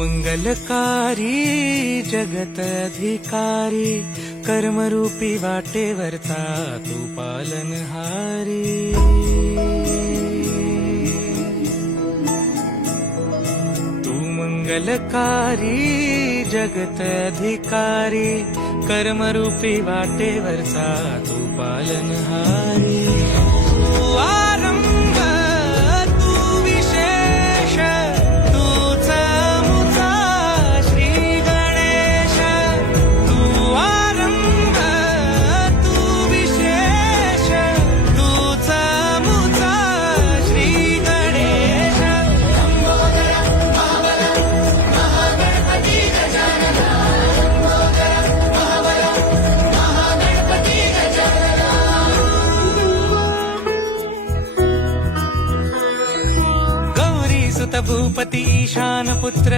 मंगलकारी जगत अधिकारी, कर्मरूपी वाटेवरचा तू पालनहारी। तू मंगलकारी जगत अधिकारी, कर्मरूपी वाटेवरचा तू पालनहारी। तू आरंभ तू विशेष, तूच मुचा श्री गणेश। तू आरंभ तू विशेष, तूच मुचा श्री गणेश। गौरी सुत भूपती ईशान पुत्र